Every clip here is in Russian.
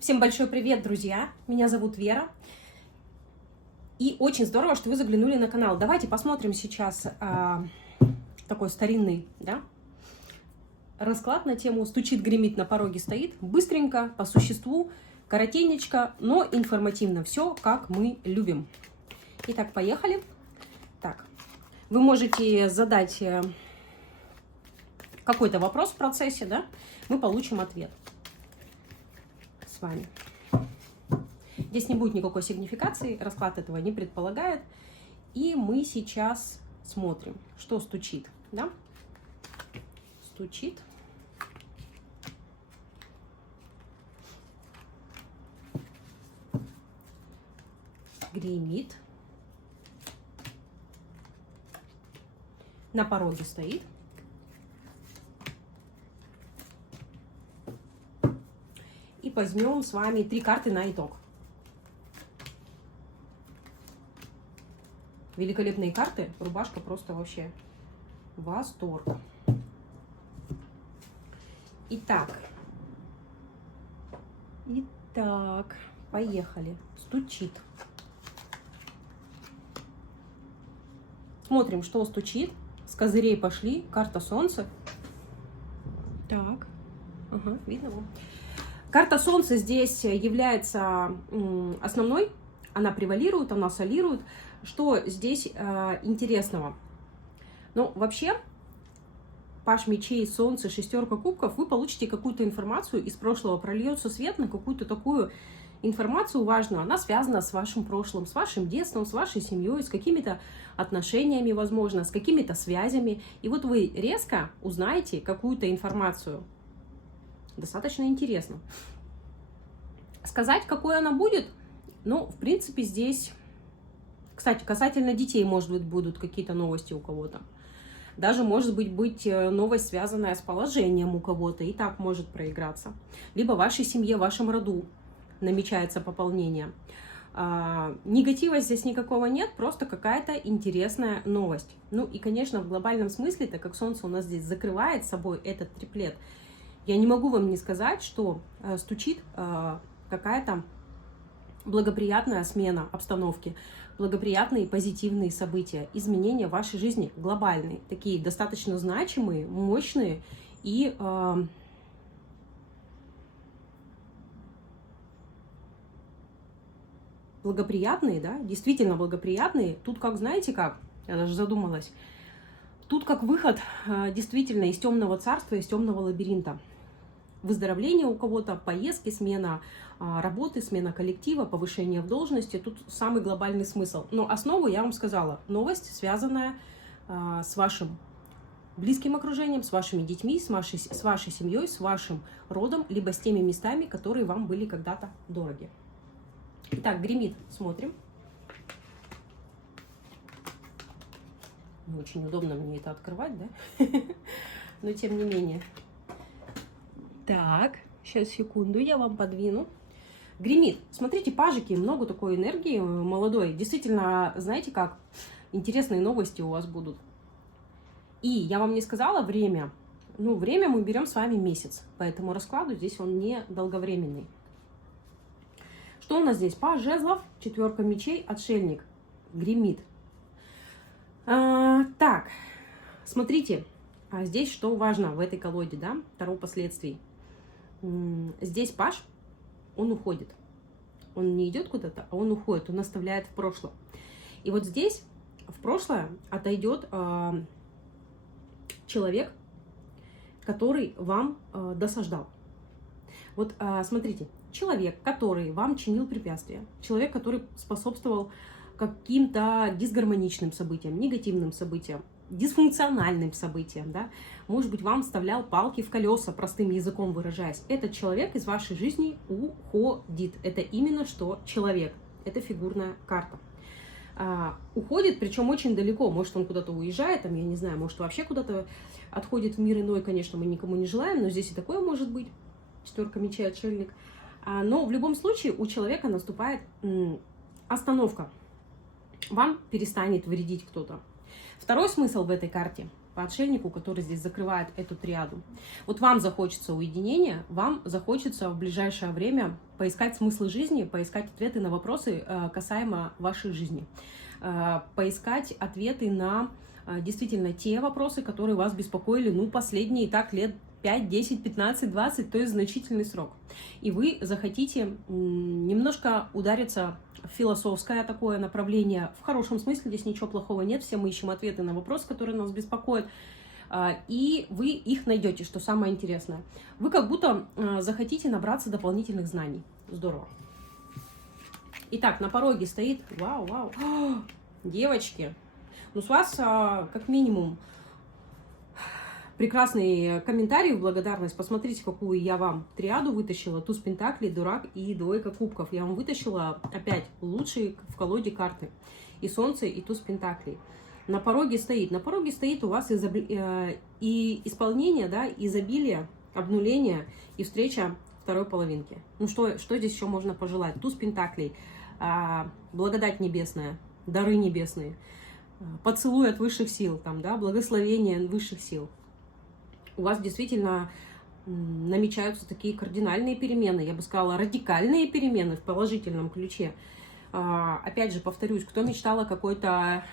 Всем большой привет, друзья! Меня зовут Вера. И очень здорово, что вы заглянули на канал. Давайте посмотрим сейчас такой старинный, расклад на тему «Стучит, гремит, на пороге стоит». Быстренько, по существу, коротенечко, но информативно. Все, как мы любим. Итак, поехали. Так, вы можете задать какой-то вопрос в процессе, мы получим ответ с вами. Здесь не будет никакой сигнификации, расклад этого не предполагает. И мы сейчас смотрим, что стучит, Стучит. Гремит. На пороге стоит. И возьмем с вами 3 карты на итог. Великолепные карты. Рубашка просто вообще восторг. Итак, поехали. Стучит. Смотрим, что стучит. С козырей пошли. Карта Солнца. Так, ага, видно его. Карта Солнца здесь является основной. Она превалирует, она солирует. Что здесь интересного? Ну, вообще, паш мечей, солнце, шестерка кубков, вы получите какую-то информацию из прошлого, прольется свет на какую-то такую информацию важную. Она связана с вашим прошлым, с вашим детством, с вашей семьей, с какими-то отношениями, возможно, с какими-то связями. И вот вы резко узнаете какую-то информацию. Достаточно интересно. Сказать, какой она будет, ну, в принципе, здесь... Кстати, касательно детей, может быть, будут какие-то новости у кого-то. Даже, может быть новость, связанная с положением у кого-то, и так может проиграться. Либо в вашей семье, в вашем роду намечается пополнение. Негатива здесь никакого нет, просто какая-то интересная новость. Ну и, конечно, в глобальном смысле, так как Солнце у нас здесь закрывает собой этот триплет, я не могу вам не сказать, что стучит какая-то благоприятная смена обстановки, благоприятные позитивные события, изменения в вашей жизни глобальные, такие достаточно значимые, мощные и благоприятные, действительно благоприятные. Тут как, знаете как, я даже задумалась, тут как выход действительно из темного царства, из темного лабиринта. Выздоровление у кого-то, поездки, смена работы, смена коллектива, повышение в должности. Тут самый глобальный смысл. Но основу я вам сказала. Новость, связанная с вашим близким окружением, с вашими детьми, с вашей семьей, с вашим родом, либо с теми местами, которые вам были когда-то дороги. Итак, гремит. Смотрим. Не очень удобно мне это открывать, но тем не менее. Так, сейчас, секунду, я вам подвину. Гремит. Смотрите, пажики, много такой энергии молодой. Действительно, знаете как, интересные новости у вас будут. И я вам не сказала время. Ну, время мы берем с вами месяц. Поэтому раскладу здесь он не долговременный. Что у нас здесь? Паж жезлов, четверка мечей, отшельник. Гремит. Так, смотрите. Здесь что важно в этой колоде, Таро последствий. Здесь паж, он уходит. Он не идет куда-то, а он уходит, он оставляет в прошлом. И вот здесь в прошлое отойдет человек, который вам досаждал. Вот смотрите, человек, который вам чинил препятствия, человек, который способствовал каким-то дисгармоничным событиям, негативным событиям, дисфункциональным событиям, может быть, вам вставлял палки в колеса, простым языком выражаясь. Этот человек из вашей жизни уходит. Это именно что человек. Это фигурная карта. Уходит, причем очень далеко. Может, он куда-то уезжает, я не знаю, может, вообще куда-то отходит в мир иной, конечно, мы никому не желаем, но здесь и такое может быть. Четверка мечей, отшельник. Но в любом случае у человека наступает остановка. Вам перестанет вредить кто-то. Второй смысл в этой карте. по отшельнику, который здесь закрывает эту триаду. Вот вам захочется уединения, вам захочется в ближайшее время поискать смыслы жизни, поискать ответы на вопросы касаемо вашей жизни, поискать ответы на действительно те вопросы, которые вас беспокоили, ну, последние так лет 5, 10, 15, 20, то есть значительный срок. И вы захотите немножко удариться в философское такое направление. В хорошем смысле, здесь ничего плохого нет. Все мы ищем ответы на вопросы, которые нас беспокоят. И вы их найдете, что самое интересное. Вы как будто захотите набраться дополнительных знаний. Здорово. Итак, на пороге стоит... Вау, вау. Девочки, ну с вас как минимум прекрасный комментарий в благодарность. Посмотрите, какую я вам триаду вытащила. Туз пентаклей, дурак и двойка кубков. Я вам вытащила опять лучшие в колоде карты. И солнце, и туз пентаклей. На пороге стоит. На пороге стоит у вас и исполнение, да, изобилие, обнуление и встреча второй половинки. Ну что здесь еще можно пожелать? Туз пентаклей, благодать небесная, дары небесные, поцелуй от высших сил, там, да, благословение высших сил. У вас действительно намечаются такие кардинальные перемены, я бы сказала, радикальные перемены в положительном ключе. Опять же, повторюсь, кто мечтал о какой-то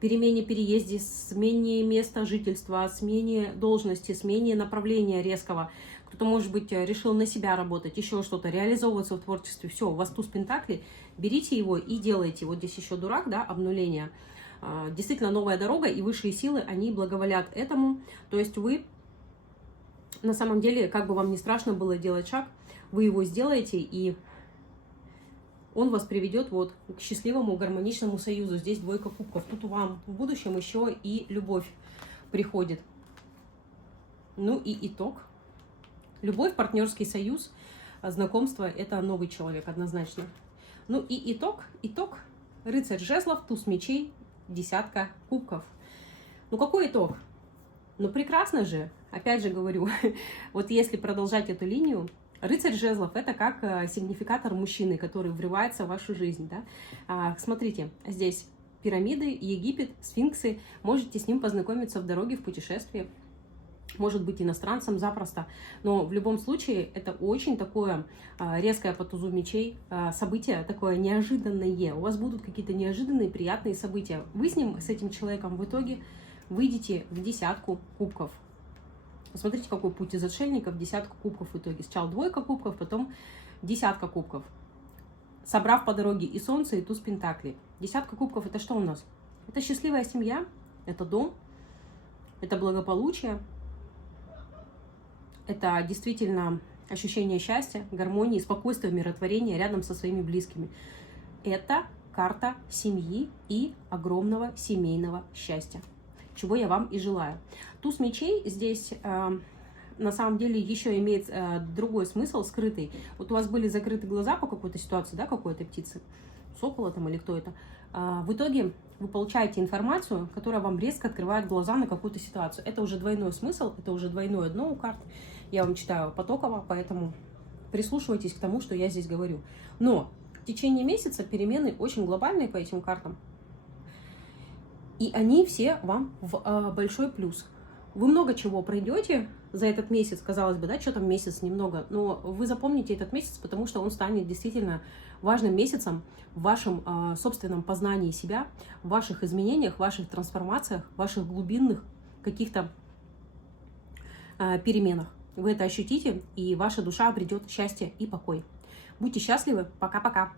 перемене, переезде, смене места жительства, смене должности, смене направления резкого, кто-то, может быть, решил на себя работать, еще что-то, реализовываться в творчестве, все, у вас туз пентаклей, берите его и делайте. Вот здесь еще дурак, да, обнуление. Действительно новая дорога, и высшие силы, они благоволят этому, то есть вы... На самом деле, как бы вам не страшно было делать шаг, вы его сделаете, и он вас приведет вот к счастливому, гармоничному союзу. Здесь двойка кубков. Тут вам в будущем еще и любовь приходит. Ну и итог. Любовь, партнерский союз, знакомство – это новый человек однозначно. Ну и итог. Рыцарь жезлов, туз мечей, десятка кубков. Ну какой итог? Ну прекрасно же. Опять же говорю, вот если продолжать эту линию, рыцарь жезлов – это как сигнификатор мужчины, который врывается в вашу жизнь. Да? Смотрите, здесь пирамиды, Египет, сфинксы. Можете с ним познакомиться в дороге, в путешествии. Может быть, иностранцем запросто. Но в любом случае, это очень такое резкое по тузу мечей событие, такое неожиданное. У вас будут какие-то неожиданные, приятные события. Вы с этим человеком в итоге выйдете в десятку кубков. Посмотрите, какой путь из отшельников, десятка кубков в итоге. Сначала двойка кубков, потом десятка кубков. Собрав по дороге и солнце, и туз пентаклей. Десятка кубков – это что у нас? Это счастливая семья, это дом, это благополучие, это действительно ощущение счастья, гармонии, спокойствия, умиротворения рядом со своими близкими. Это карта семьи и огромного семейного счастья, чего я вам и желаю. Туз мечей здесь на самом деле еще имеет другой смысл, скрытый. Вот у вас были закрыты глаза по какой-то ситуации, да, какой-то птицы, сокола там или кто это. В итоге вы получаете информацию, которая вам резко открывает глаза на какую-то ситуацию. Это уже двойной смысл, это уже двойное дно у карт. Я вам читаю потоково, поэтому прислушивайтесь к тому, что я здесь говорю. Но в течение месяца перемены очень глобальные по этим картам. И они все вам в большой плюс. Вы много чего пройдете за этот месяц, казалось бы, да, что там месяц немного, но вы запомните этот месяц, потому что он станет действительно важным месяцем в вашем собственном познании себя, в ваших изменениях, в ваших трансформациях, в ваших глубинных каких-то переменах. Вы это ощутите, и ваша душа обретет счастье и покой. Будьте счастливы. Пока-пока.